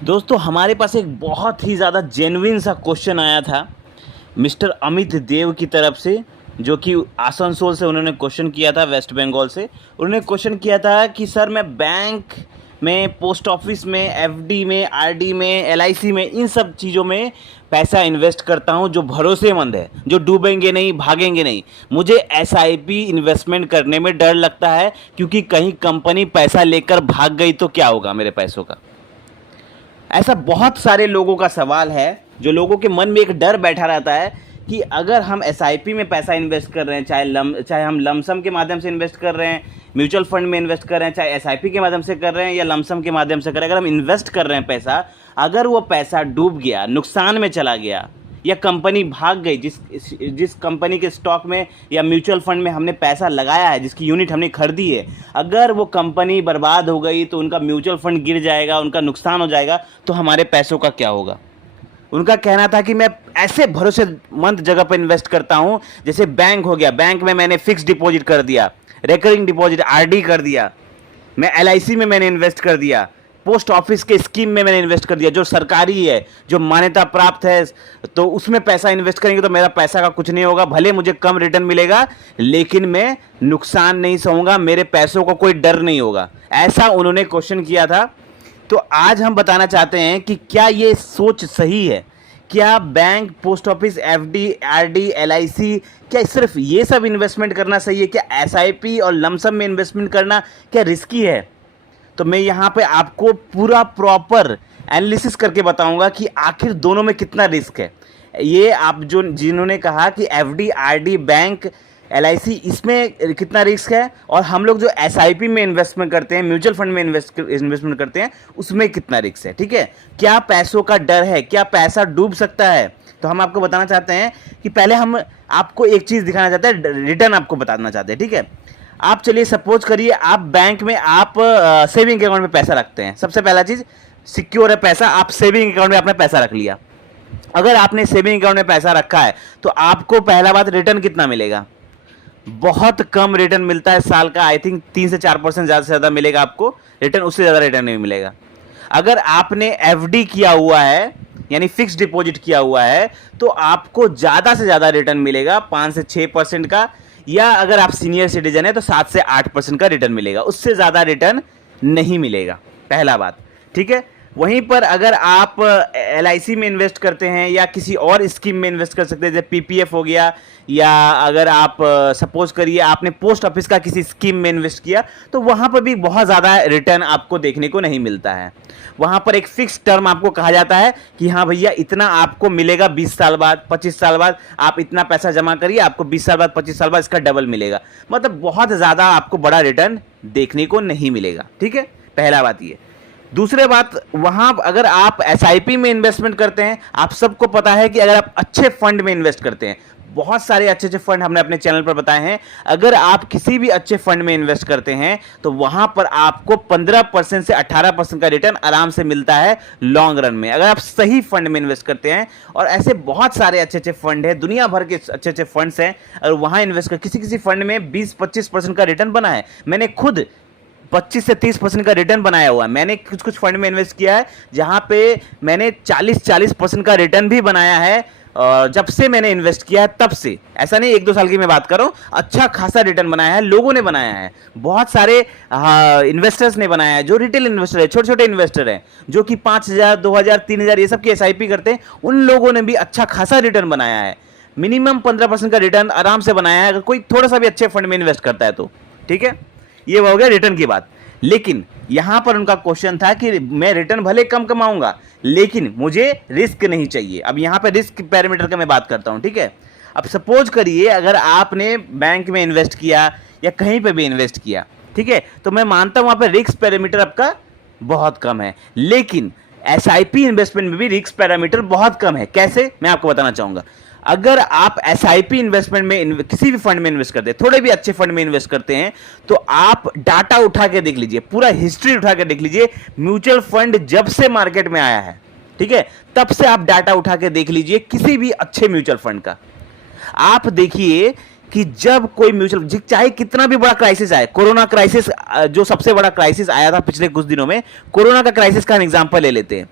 दोस्तों हमारे पास एक बहुत ही ज़्यादा जेन्युइन सा क्वेश्चन आया था मिस्टर अमित देव की तरफ से, जो कि आसनसोल से उन्होंने क्वेश्चन किया था, वेस्ट बंगाल से। उन्होंने क्वेश्चन किया था कि सर मैं बैंक में, पोस्ट ऑफिस में, एफडी में, आरडी में, एलआईसी में, इन सब चीज़ों में पैसा इन्वेस्ट करता हूं जो भरोसेमंद है, जो डूबेंगे नहीं, भागेंगे नहीं। मुझे एसआईपी इन्वेस्टमेंट करने में डर लगता है क्योंकि कहीं कंपनी पैसा लेकर भाग गई तो क्या होगा मेरे पैसों का। ऐसा बहुत सारे लोगों का सवाल है, जो लोगों के मन में एक डर बैठा रहता है कि अगर हम एसआईपी में पैसा इन्वेस्ट कर रहे हैं, चाहे हम लमसम के माध्यम से इन्वेस्ट कर रहे हैं, म्यूचुअल फंड में इन्वेस्ट कर रहे हैं, चाहे एसआईपी के माध्यम से कर रहे हैं या लमसम के माध्यम से कर रहे हैं, अगर हम इन्वेस्ट कर रहे हैं पैसा, अगर वो पैसा डूब गया, नुकसान में चला गया या कंपनी भाग गई, जिस कंपनी के स्टॉक में या म्यूचुअल फंड में हमने पैसा लगाया है, जिसकी यूनिट हमने खरीदी है, अगर वो कंपनी बर्बाद हो गई तो उनका म्यूचुअल फंड गिर जाएगा, उनका नुकसान हो जाएगा, तो हमारे पैसों का क्या होगा। उनका कहना था कि मैं ऐसे भरोसेमंद जगह पर इन्वेस्ट करता हूं, जैसे बैंक हो गया, बैंक में मैंने फिक्स डिपॉजिट कर दिया, रिकरिंग डिपॉजिट आरडी कर दिया, मैं एलआईसी में मैंने इन्वेस्ट कर दिया, पोस्ट ऑफिस के स्कीम में मैंने इन्वेस्ट कर दिया जो सरकारी है, जो मान्यता प्राप्त है, तो उसमें पैसा इन्वेस्ट करेंगे तो मेरा पैसा का कुछ नहीं होगा, भले मुझे कम रिटर्न मिलेगा लेकिन मैं नुकसान नहीं सहूंगा, मेरे पैसों को कोई डर नहीं होगा। ऐसा उन्होंने क्वेश्चन किया था। तो आज हम बताना चाहते हैं कि क्या ये सोच सही है। क्या bank, post office, FD, RD, LIC, क्या सिर्फ ये सब इन्वेस्टमेंट करना सही है? क्या एसआईपी और लमसम में इन्वेस्टमेंट करना क्या रिस्की है? तो मैं यहाँ पे आपको पूरा प्रॉपर एनालिसिस करके बताऊंगा कि आखिर दोनों में कितना रिस्क है। ये आप जिन्होंने कहा कि एफडी, आरडी, बैंक, एलआईसी, इसमें कितना रिस्क है, और हम लोग जो एसआईपी में इन्वेस्टमेंट करते हैं, म्यूचुअल फंड में इन्वेस्टमेंट करते हैं, उसमें कितना रिस्क है। ठीक है, क्या पैसों का डर है, क्या पैसा डूब सकता है? तो हम आपको बताना चाहते हैं कि पहले हम आपको एक चीज़ दिखाना चाहते हैं, रिटर्न आपको बताना चाहते हैं। ठीक है, आप चलिए सपोज करिए आप बैंक में आप सेविंग अकाउंट में पैसा रखते हैं। सबसे पहला चीज़, सिक्योर है पैसा, आप सेविंग अकाउंट में आपने पैसा रख लिया। अगर आपने सेविंग अकाउंट में पैसा रखा है तो आपको पहला बात, रिटर्न कितना मिलेगा? बहुत कम रिटर्न मिलता है साल का, आई थिंक 3 से 4% ज़्यादा से ज़्यादा मिलेगा आपको रिटर्न, उससे ज़्यादा रिटर्न नहीं मिलेगा। अगर आपने एफडी किया हुआ है, यानी फिक्स डिपॉजिट किया हुआ है, तो आपको ज़्यादा से ज़्यादा रिटर्न मिलेगा 5 से 6% का, या अगर आप सीनियर सिटीजन है तो 7 से 8% का रिटर्न मिलेगा, उससे ज़्यादा रिटर्न नहीं मिलेगा। पहला बात, ठीक है। वहीं पर अगर आप एलआईसी में इन्वेस्ट करते हैं या किसी और स्कीम में इन्वेस्ट कर सकते हैं, जैसे पीपीएफ हो गया, या अगर आप सपोज करिए आपने पोस्ट ऑफिस का किसी स्कीम में इन्वेस्ट किया, तो वहाँ पर भी बहुत ज़्यादा रिटर्न आपको देखने को नहीं मिलता है। वहाँ पर एक फिक्स टर्म आपको कहा जाता है कि हाँ भैया इतना आपको मिलेगा 20 साल बाद, 25 साल बाद, आप इतना पैसा जमा करिए, आपको 20 साल बाद, 25 साल बाद इसका डबल मिलेगा। मतलब बहुत ज़्यादा आपको बड़ा रिटर्न देखने को नहीं मिलेगा। ठीक है, पहला बात ये। दूसरे बात, वहां अगर आप एसआईपी में इन्वेस्टमेंट करते हैं, आप सबको पता है कि अगर आप अच्छे फंड में इन्वेस्ट करते हैं, बहुत सारे अच्छे अच्छे फंड हमने अपने चैनल पर बताए हैं, अगर आप किसी भी अच्छे फंड में इन्वेस्ट करते हैं तो वहां पर आपको 15% से 18% का रिटर्न आराम से मिलता है लॉन्ग रन में, अगर आप सही फंड में इन्वेस्ट करते हैं। और ऐसे बहुत सारे अच्छे अच्छे फंड हैं, दुनिया भर के अच्छे अच्छे फंड्स हैं, और वहां इन्वेस्ट कर किसी किसी फंड में 20-25% का रिटर्न बना है। मैंने खुद 25 से 30% का रिटर्न बनाया हुआ है। मैंने कुछ कुछ फंड में इन्वेस्ट किया है जहां पे मैंने 40% का रिटर्न भी बनाया है, और जब से मैंने इन्वेस्ट किया है तब से, ऐसा नहीं 1-2 साल की मैं बात कर रहा हूं, अच्छा खासा रिटर्न बनाया है, लोगों ने बनाया है, बहुत सारे इन्वेस्टर्स ने बनाया है, जो रिटेल इन्वेस्टर है, छोटे छोटे इन्वेस्टर हैं, जो कि 5,000, 2,000, 3,000 ये सब की एसआईपी करते हैं, उन लोगों ने भी अच्छा खासा रिटर्न बनाया है। मिनिमम 15% का रिटर्न आराम से बनाया है, अगर कोई थोड़ा सा भी अच्छे फंड में इन्वेस्ट करता है तो। ठीक है, ये हो गया रिटर्न की बात। लेकिन यहां पर उनका क्वेश्चन था कि मैं रिटर्न भले कम कमाऊंगा लेकिन मुझे रिस्क नहीं चाहिए। अब यहां पर रिस्क पैरामीटर का मैं बात करता हूं। ठीक है, अब सपोज करिए अगर आपने बैंक में इन्वेस्ट किया या कहीं पे भी इन्वेस्ट किया, ठीक है, तो मैं मानता हूं वहां पर रिस्क पैरामीटर आपका बहुत कम है, लेकिन एसआईपी इन्वेस्टमेंट में भी रिस्क पैरामीटर बहुत कम है। कैसे, मैं आपको बताना चाहूंगा। अगर आप एसआईपी इन्वेस्टमेंट में किसी भी फंड में इन्वेस्ट करते हैं, थोड़े भी अच्छे फंड में इन्वेस्ट करते हैं, तो आप डाटा उठा के देख लीजिए, पूरा हिस्ट्री उठा के देख लीजिए, म्यूचुअल फंड जब से मार्केट में आया है, ठीक है, तब से आप डाटा उठा के देख लीजिए किसी भी अच्छे म्यूचुअल फंड का। आप देखिए कि जब कोई म्यूचुअल, चाहे कितना भी बड़ा क्राइसिस आए, कोरोना क्राइसिस जो सबसे बड़ा क्राइसिस आया था पिछले कुछ दिनों में, कोरोना का क्राइसिस का एग्जांपल ले लेते हैं।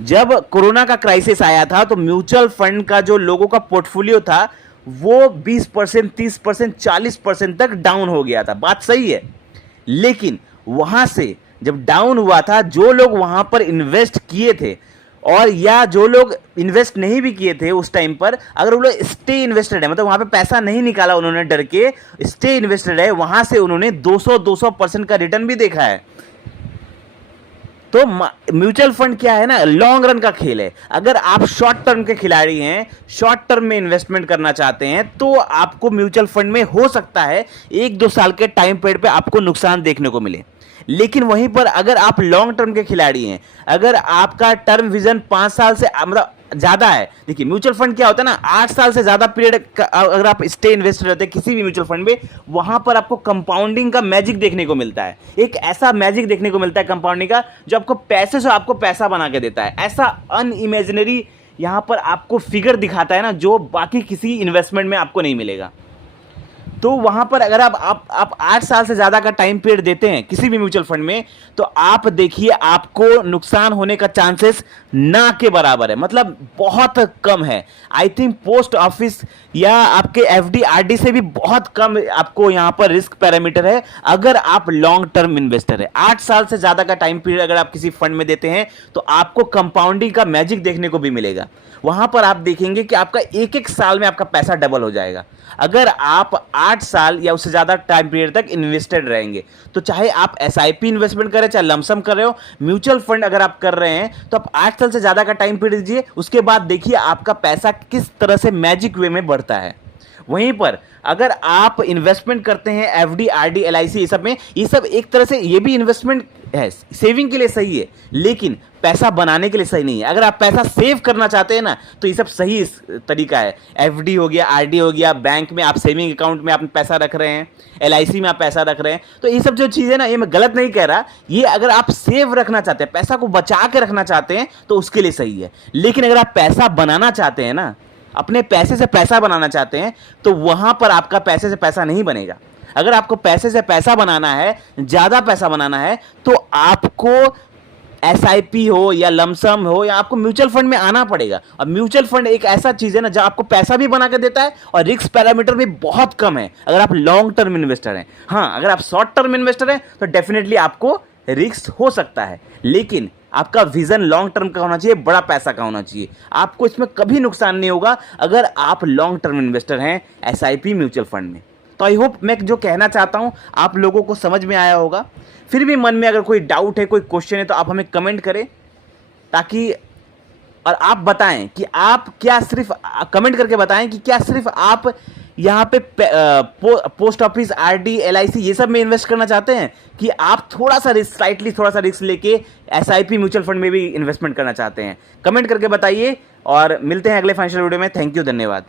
जब कोरोना का क्राइसिस आया था तो म्यूचुअल फंड का जो लोगों का पोर्टफोलियो था वो 20%, 30%, 40% तक डाउन हो गया था। बात सही है, लेकिन वहां से जब डाउन हुआ था, जो लोग वहां पर इन्वेस्ट किए थे और या जो लोग इन्वेस्ट नहीं भी किए थे उस टाइम पर, अगर वो लोग स्टे इन्वेस्टेड है, मतलब वहां पे पैसा नहीं निकाला उन्होंने डर के, स्टे इन्वेस्टेड है, वहां से उन्होंने 200% का रिटर्न भी देखा है। तो म्यूचुअल फंड क्या है ना, लॉन्ग रन का खेल है। अगर आप शॉर्ट टर्म के खिलाड़ी हैं, शॉर्ट टर्म में इन्वेस्टमेंट करना चाहते हैं, तो आपको म्यूचुअल फंड में हो सकता है 1-2 साल के टाइम पीरियड पे आपको नुकसान देखने को मिले। लेकिन वहीं पर अगर आप लॉन्ग टर्म के खिलाड़ी हैं, अगर आपका टर्म विजन 5 साल से मतलब ज्यादा है, देखिए म्यूचुअल फंड क्या होता है ना, 8 साल से ज्यादा पीरियड अगर आप स्टे इन्वेस्टर रहते हैं किसी भी म्यूचुअल फंड में, वहां पर आपको कंपाउंडिंग का मैजिक देखने को मिलता है। एक ऐसा मैजिक देखने को मिलता है कंपाउंडिंग का, जो आपको पैसे से आपको पैसा बना के देता है। ऐसा अनइमेजिनरी यहां पर आपको फिगर दिखाता है ना, जो बाकी किसी इन्वेस्टमेंट में आपको नहीं मिलेगा। तो वहां पर अगर आप 8 साल से ज्यादा का टाइम पीरियड देते हैं किसी भी म्यूचुअल फंड में, तो आप देखिए आपको नुकसान होने का चांसेस ना के बराबर है, मतलब बहुत कम है। आई थिंक पोस्ट ऑफिस या आपके एफडी आरडी से भी बहुत कम आपको यहां पर रिस्क पैरामीटर है, अगर आप लॉन्ग टर्म इन्वेस्टर है। 8 साल से ज्यादा का टाइम पीरियड अगर आप किसी फंड में देते हैं, तो आपको कंपाउंडिंग का मैजिक देखने को भी मिलेगा। वहां पर आप देखेंगे कि आपका एक साल में आपका पैसा डबल हो जाएगा, अगर आप 8 साल या उससे ज्यादा टाइम पीरियड तक इन्वेस्टेड रहेंगे। तो चाहे आप एसआईपी इन्वेस्टमेंट करें, चाहे लमसम कर रहे हो, म्यूचुअल फंड अगर आप कर रहे हैं, तो आप 8 साल से ज्यादा का टाइम पीरियड दीजिए, उसके बाद देखिए आपका पैसा किस तरह से मैजिक वे में बढ़ता है। वहीं पर अगर आप इन्वेस्टमेंट करते हैं एफडी आरडी एलआईसी, ये सब में, ये सब एक तरह से ये भी इन्वेस्टमेंट है, सेविंग के लिए सही है, लेकिन पैसा बनाने के लिए सही नहीं है। अगर आप पैसा सेव करना चाहते हैं ना, तो ये सब सही तरीका है। एफडी हो गया, आरडी हो गया, बैंक में आप सेविंग अकाउंट में आप पैसा रख रहे हैं, एलआईसी में आप पैसा रख रहे हैं, तो ये सब जो चीज़ें ना, ये मैं गलत नहीं कह रहा, ये अगर आप सेव रखना चाहते हैं, पैसा को बचा के रखना चाहते हैं, तो उसके लिए सही है। लेकिन अगर आप पैसा बनाना चाहते हैं ना, अपने पैसे से पैसा बनाना चाहते हैं, तो वहां पर आपका पैसे से पैसा नहीं बनेगा। अगर आपको पैसे से पैसा बनाना है, ज्यादा पैसा बनाना है, तो आपको एसआईपी हो या लमसम हो या आपको म्यूचुअल फंड में आना पड़ेगा। और म्यूचुअल फंड एक ऐसा चीज है ना, जहां आपको पैसा भी बना के देता है और रिस्क पैरामीटर भी बहुत कम है, अगर आप लॉन्ग टर्म इन्वेस्टर हैं। हाँ, अगर आप शॉर्ट टर्म इन्वेस्टर हैं तो डेफिनेटली आपको रिस्क हो सकता है, लेकिन आपका विजन लॉन्ग टर्म का होना चाहिए, बड़ा पैसा का होना चाहिए। आपको इसमें कभी नुकसान नहीं होगा अगर आप लॉन्ग टर्म इन्वेस्टर हैं एसआईपी म्यूचुअल फंड में। तो आई होप मैं जो कहना चाहता हूं आप लोगों को समझ में आया होगा। फिर भी मन में अगर कोई डाउट है, कोई क्वेश्चन है, तो आप हमें कमेंट करें, ताकि और आप बताएं कि आप क्या सिर्फ कमेंट करके बताएं कि क्या सिर्फ आप यहाँ पे पोस्ट ऑफिस, आरडी, एलआईसी ये सब में इन्वेस्ट करना चाहते हैं, कि आप थोड़ा सा रिस्क, स्लाइटली थोड़ा सा रिस्क लेके एसआईपी म्यूचुअल फंड में भी इन्वेस्टमेंट करना चाहते हैं। कमेंट करके बताइए और मिलते हैं अगले फाइनेंशियल वीडियो में। थैंक यू, धन्यवाद।